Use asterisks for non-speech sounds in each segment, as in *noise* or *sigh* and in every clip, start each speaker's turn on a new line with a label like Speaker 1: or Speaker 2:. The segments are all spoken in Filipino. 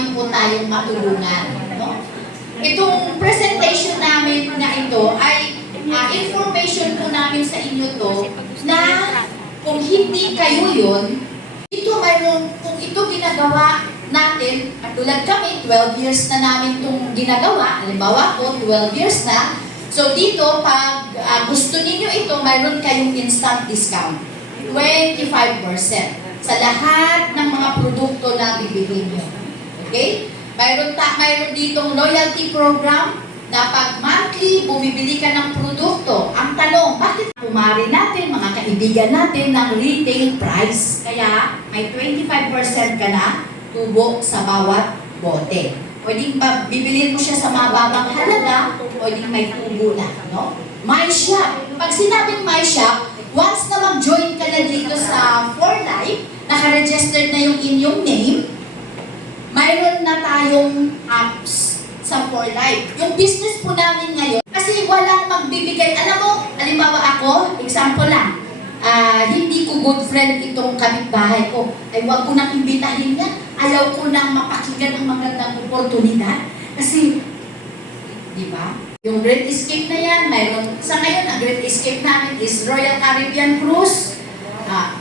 Speaker 1: namin po tayong matulungan. No? Itong presentation namin na ito ay ah, information po namin sa inyo to na kung hindi kayo yun, ito mayroon, kung ito ginagawa natin, at tulad kami, 12 years na namin itong ginagawa, halimbawa ko, 12 years na, so dito, pag ah, gusto ninyo ito, mayroon kayong instant discount, 25% sa lahat ng mga produkto na bibili nyo. Okay? Mayroon, ta, mayroon ditong loyalty program na pag monthly bumibili ka ng produkto, ang tanong, bakit kumari natin, mga kaibigan natin ng retail price? Kaya may 25% ka na tubo sa bawat bote. Pwedeng ba, bibilin mo siya sa mababang halaga, pwedeng may tubo na, no? My Shop. Pag sinabing My Shop, once na mag-join ka na dito sa For Life, nakaregistered na yung inyong name, mayroon na tayong apps sa For Life. Yung business po namin ngayon, kasi walang magbibigay. Alam mo, halimbawa ako, example lang, ah, hindi ko good friend itong kapitbahay ko. Ay wag ko nang imbitahin niya. Ayaw ko nang mapakinggan ang magandang oportunidad. Kasi, di ba? Yung Great Escape na yan, mayroon, sa ngayon, ang Great Escape namin is Royal Caribbean Cruise,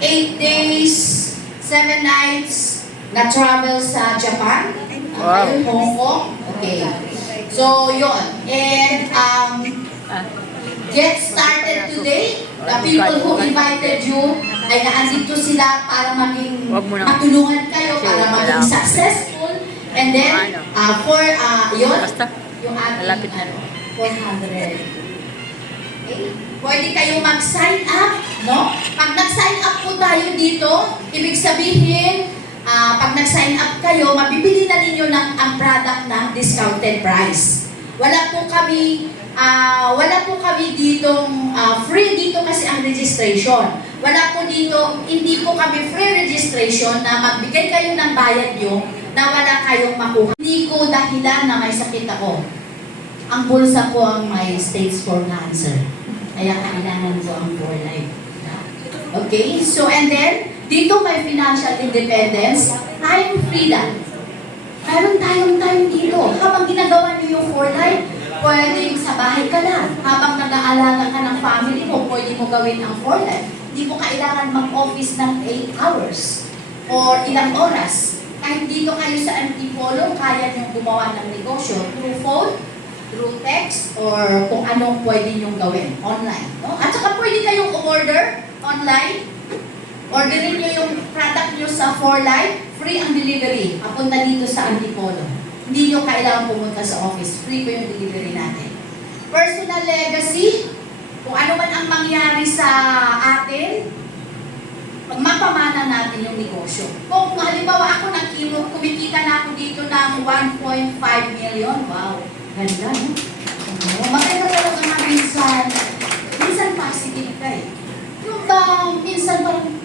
Speaker 1: 8 days, 7 nights, na travel sa Japan,
Speaker 2: Wow.
Speaker 1: Hong Kong. Okay. So, yun. And, um, get started today. The people who invited you ay naandito sila para maging matulungan kayo para maging successful. And then,
Speaker 2: Ano?
Speaker 1: uh, for, uh, yun, yung ating, ano, 400. Okay? Pwede kayong mag-sign up, no? Pag nag-sign up po tayo dito, ibig sabihin, ah, pag nag-sign up kayo, mabibili na ninyo ng ang product ng discounted price. Wala po kami ah, wala po kami ditong ah, free dito kasi ang registration. Wala po dito, hindi po kami free registration na magbigay kayo ng bayad nyo na wala kayong makuha. Hindi ko dahilan na may sakit ako. Ang bulsa ko ang may stage 4 cancer. Kaya kailangan ko ang for life. Okay? So, and then, dito may financial independence, time freedom. Meron tayong time dito. Habang ginagawa niyo yung for life, pwedeng sa bahay ka lang. Habang nag-aalaga ka ng family mo, pwede mo gawin ang for life. Hindi mo kailangan mag-office ng 8 hours or ilang oras. Kahit dito kayo sa Antipolo, kaya niyong gumawa ng negosyo through phone, through text, or kung anong pwede niyong gawin online. No? At saka pwede kayong order online. Orderin niyo yung product niyo sa For Life, free ang delivery. Papunta dito sa Antipolo. Hindi niyo kailangan pumunta sa office. Free po yung delivery natin. Personal legacy, kung ano man ang mangyari sa atin, mapamana natin yung negosyo. Kung halimbawa ako nagkimo, kumikita na ako dito ng 1.5 million, wow, ganda, no? Oo, maganda talaga nga minsan, minsan positive ka eh. Yung bang, minsan parang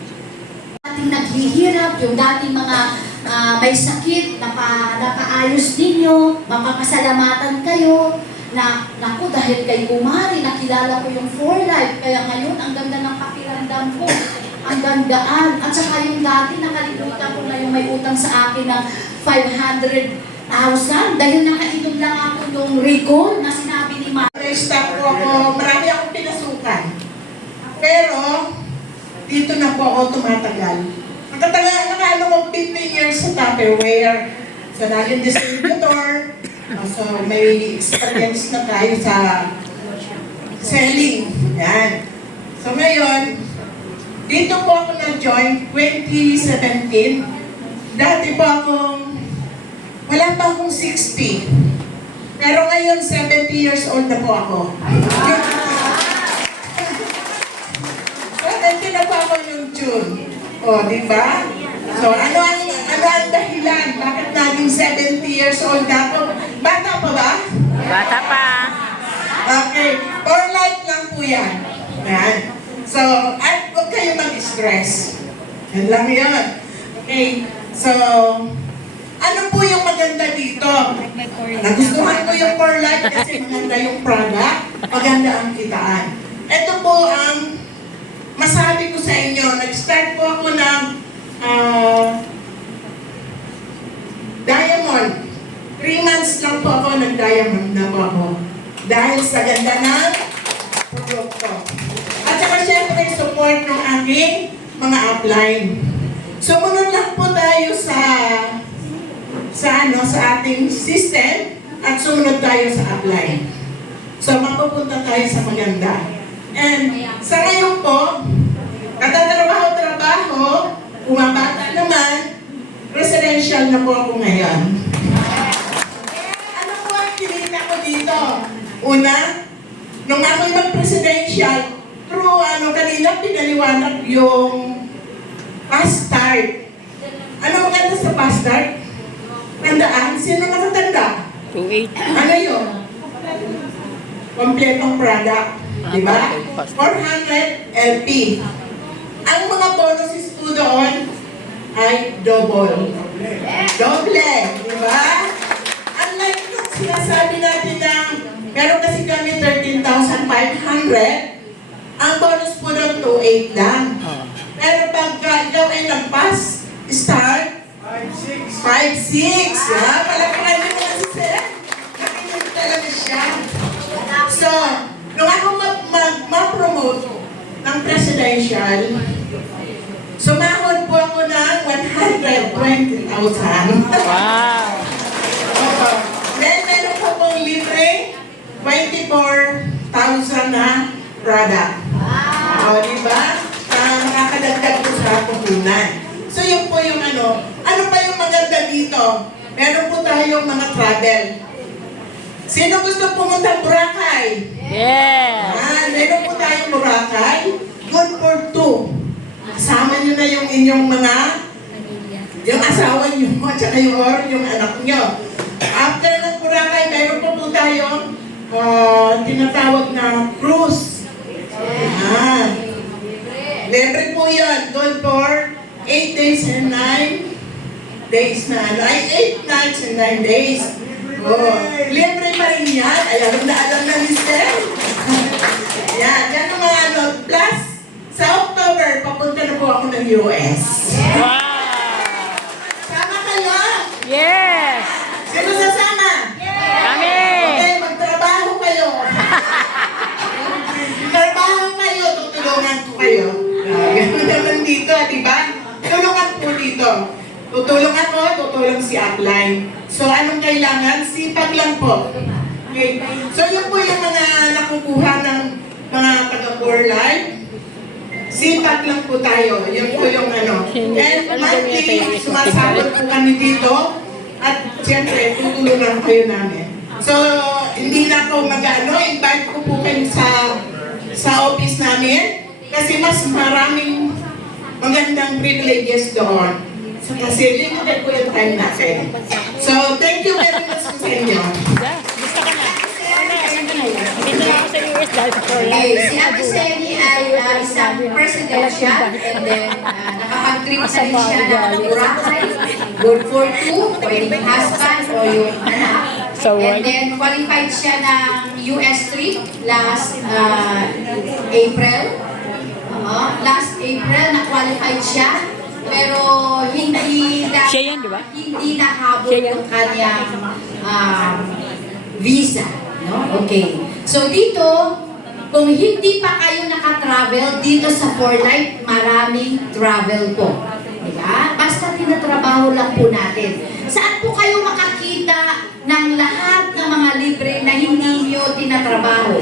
Speaker 1: dating naghihirap, yung dating mga ah, may sakit, napa, napaayos ninyo, mapapasalamatan kayo, na, naku, dahil kay Kumari, nakilala ko yung for life, kaya ngayon, ang ganda ng pakiramdam ko, ang gandaan, at saka yung dati, nakalimutan ko na yung may utang sa akin ng 500,000, dahil nakainom lang ako nung recall na sinabi ni Ma.
Speaker 3: Stop po ako, marami akong pinasukan. Pero, dito na po ako tumatagal. Nakatagal, nakano ko 15 years sa Tupperware, sa Nalin Distributor. So, may experience na tayo sa selling. Yan. So, ngayon, dito po ako na-join 2017. Dati po akong, wala pa akong 60. Pero ngayon, 70 years old na po ako. 70 na po ako yung June. O, di ba? So, ano ang, ano ang dahilan? Bakit naging 70 years old na ako? Bata pa ba?
Speaker 2: Bata pa.
Speaker 3: Okay. For life lang po yan. Yan. So, at huwag kayo mag-stress. Yan lang yan. Okay. So, ano po yung maganda dito? Nagustuhan ko yung for life kasi maganda yung product, maganda ang kitaan. Ito po ang masabi ko sa inyo. Nag-start po ako ng ah, diamond Three months lang po ako, nag-diamond na po ako. Dahil sa ganda ng produkto. At saka syempre, support ng aking mga upline. Sumunod lang po tayo sa sa ano sa ating system at sumunod tayo sa upline. So mapupunta tayo sa maganda. And sa ngayon po, katatrabaho-trabaho, bumabata naman, residential na po ako ngayon. Ano po ang kinita ko dito? Una, nung ako'y mag-presidential, true, ano, kanina pinaliwanag yung past start. Ano maganda sa past start? Tandaan, sino nakatanda?
Speaker 2: 2.8.
Speaker 3: Ano yun? Kompletong product. Di ba? 400 LP. Ang mga bonuses po doon ay double. Doble. Di ba? Unlike yung sinasabi natin na meron kasi kami 13,500, ang bonus po doon 2,800 lang. Pero pagka ikaw ay nag-pass, start, 5-6. Ha? Palagpakan niyo naman si Sir. Nakinig talaga siya. So, nung ako ma-promote ng presidential, sumahod po ako ng 120,000.
Speaker 2: Wow.
Speaker 3: Oo. Then, meron po pong libre 24,000 na product. O, di ba? Na nakakadagdag po sa puhunan. So, yun po yung ano. Ano pa yung maganda dito? Meron po tayong mga travel. Sino gusto pumunta Boracay?
Speaker 2: Yes.
Speaker 3: Ah, meron po tayong Boracay. Good for two. Kasama nyo na yung inyong mga yung asawa nyo *laughs* at saka yung or yung anak nyo. After ng Boracay, meron po po tayong ah, tinatawag na cruise. Ah. Libre po yun. Good for 8 days and 9 days na. Ay, 8 nights and 9 days. Oh, libre pa rin yan. Ay, alam na alam na ni Sir. yan, yan ang mga ano. Plus, sa October, papunta na po ako ng US.
Speaker 2: Wow.
Speaker 3: Sama kayo!
Speaker 2: Yes.
Speaker 3: Sino sasama?
Speaker 2: Kami.
Speaker 3: Okay, magtrabaho kayo. *laughs* Trabaho kayo, tutulungan ko kayo. Ganun *laughs* naman dito, di ba? Tulungan po dito. Tutulong ako, tutulong si upline. So, anong kailangan? Sipag lang po. Okay. So, yun po yung mga nakukuha ng mga taga-poor life. Sipag lang po tayo. Yun po yung ano. And monthly, sumasahod po kami dito. At siyempre, tutulungan kayo namin. So, hindi na ako mag-ano, invite ko po kayo sa sa office namin kasi mas maraming magandang privileges doon. So, kasi limited po yung time natin. So, thank you very much sa inyo.
Speaker 2: Gusto ka na. US dahil sa Florida.
Speaker 1: Okay, si Ate ay uh, isang presidential and then uh, nakapag-trip na rin siya ng Boracay, good for two, pwedeng husband o yung anak.
Speaker 2: So,
Speaker 1: And then qualified siya ng US trip last uh, April. Oo, last April na-qualified siya. Pero hindi na
Speaker 2: Siya yan, di ba?
Speaker 1: hindi nahabol
Speaker 2: Siya
Speaker 1: yung kanyang um, visa. No? Okay. So dito, kung hindi pa kayo nakatravel dito sa For Life, maraming travel po. Diba? Basta tinatrabaho lang po natin. Saan po kayo makakita ng lahat ng mga libre na hindi nyo tinatrabaho?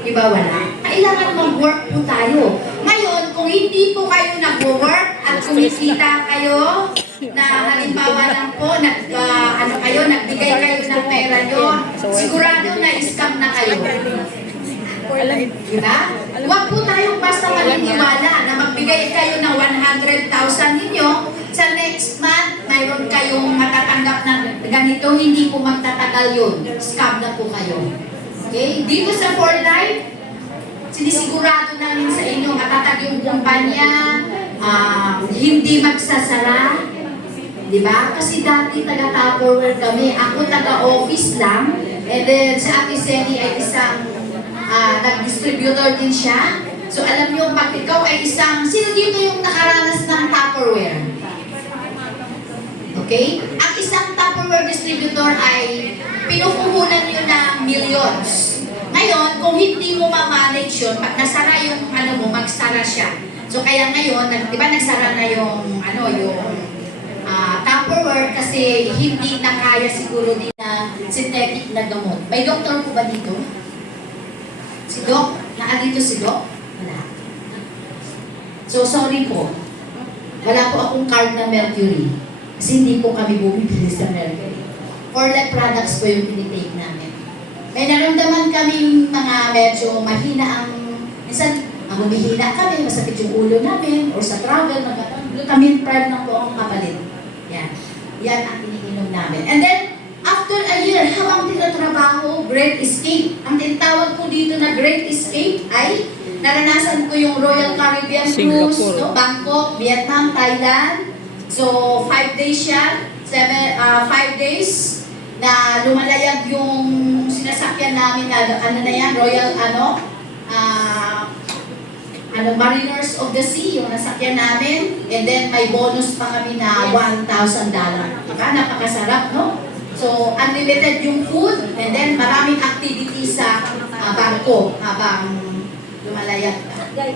Speaker 1: Diba wala? Kailangan mag-work po tayo. Ngayon, kung hindi po kayo nag-work at kumikita kayo, na halimbawa ah, ano kayo, nagbigay kayo ng pera nyo, sigurado na scam na kayo. Diba? Huwag po tayong basta maniniwala na magbigay kayo ng 100,000 ninyo, sa next month, mayroon kayong matatanggap ng ganito, hindi po magtatagal yun. Scam na po kayo. Okay? Dito sa For Life, sinisigurado namin sa inyo, matatag yung kumpanya, ah, hindi magsasara, Di ba? Kasi dati taga-Tupperware kami. Ako taga-office lang. And then sa Ate Sally ay isang ah, nag-distributor din siya. So alam niyo, pag ikaw ay isang, sino dito yung nakaranas ng Tupperware? Okay? Ang isang Tupperware distributor ay pinupuhunan nyo ng millions. Ngayon, kung hindi mo ma-manage yun, pag nasara yung ano mo, magsara siya. So kaya ngayon, di ba nagsara na yung ano, yung Tupperware kasi hindi na kaya siguro din na synthetic na gamot. May doktor po ba dito? Si Doc? Naandito si Doc? Wala. So sorry po. Wala po akong card na Mercury. Kasi hindi po kami bumibili sa Mercury. For life products po yung pinitake namin. May naramdaman kaming mga medyo mahina ang, minsan, ang humihina kami, masakit yung ulo namin, or sa travel, nag- glutamine prime na po ang kapalit. Yan. Ang iniinom namin. And then, after a year, habang tinatrabaho, Great Escape. Ang tinatawag po dito na Great Escape ay naranasan ko yung Royal Caribbean Cruise,
Speaker 2: Singapore.
Speaker 1: no? Bangkok, Vietnam, Thailand. So, five days siya, seven, ah, five days na lumalayag yung sinasakyan namin na ano na yan, Royal ano, ah, ano, Mariners of the Sea, yung nasakyan namin. And then may bonus pa kami na $1,000. Diba? Napakasarap, no? So, unlimited yung food and then maraming activities sa ah, bangko habang lumalayag.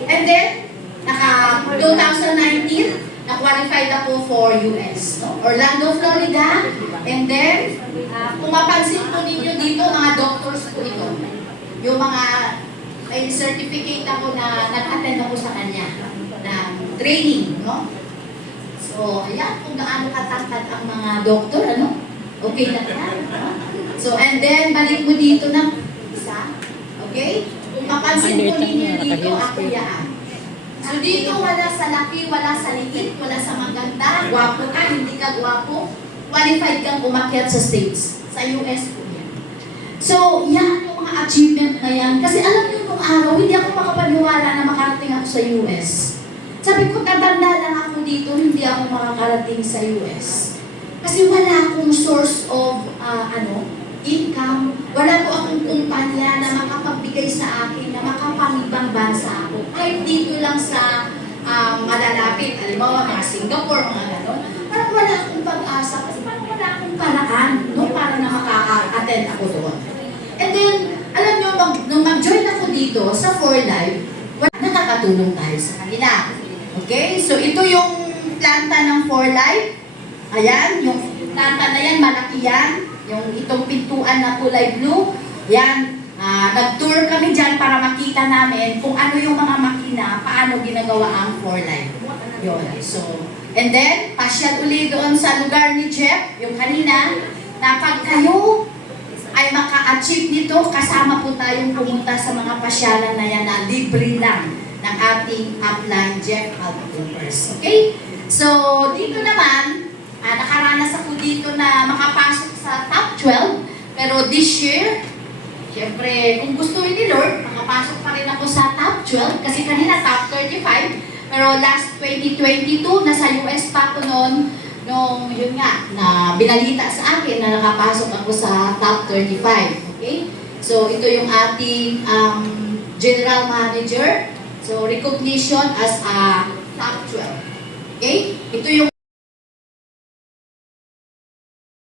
Speaker 1: And then, naka 2019, na-qualify na po for US. No? Orlando, Florida. And then, ah, kung mapansin po ninyo dito, mga doctors po ito. Yung mga may certificate ako na nag-attend ako sa kanya ng training, no? So, ayan, kung gaano katangkad ang mga doktor, ano? Okay na yan, no? So, and then, balik mo dito ng isa. Okay? Kung mapansin
Speaker 2: Ano
Speaker 1: po
Speaker 2: ito
Speaker 1: ninyo dito, ako yan. So, dito wala sa laki, wala sa liit, wala sa maganda, gwapo ka, hindi ka gwapo, qualified kang umakyat sa States. Sa US po yan. So, yan yung mga achievement na yan. Kasi alam nung araw, hindi ako makapaniwala na makarating ako sa US. Sabi ko, tatanda lang ako dito, hindi ako makakarating sa US. Kasi wala akong source of, ah, ano, income. Wala po akong kumpanya na makapagbigay sa akin, na makapangibang bansa ako. Kahit dito lang sa um, malalapit, halimbawa mga Singapore, mga gano'n. Parang wala akong pag-asa kasi parang wala akong paraan no, para na makaka-attend ako doon. And then, alam nyo, mag, nung mag-join ako dito sa For Life, nakakatulong tayo sa kanila. Okay? So, ito yung planta ng For Life. Ayan, yung planta na yan, malaki yan. Yung itong pintuan na kulay blue. Yan, ah, nag-tour kami dyan para makita namin kung ano yung mga makina, paano ginagawa ang For Life. Yun. So, and then, pasyal uli doon sa lugar ni Jeff, yung kanina, na pag kayo ay maka-achieve nito, kasama po tayong pumunta sa mga pasyalan na yan na libre lang ng ating upline Jeff Alpers. Okay? So, dito naman, ah, nakaranas ako dito na makapasok sa top 12, pero this year, Siyempre, kung gusto ni Lord, makapasok pa rin ako sa top 12 kasi kanina top 35. Pero last 2022, nasa US pa ako noon nung yun nga, na binalita sa akin na nakapasok ako sa top 35. Okay? So, ito yung ating um, general manager. So, recognition as a top 12. Okay? Ito yung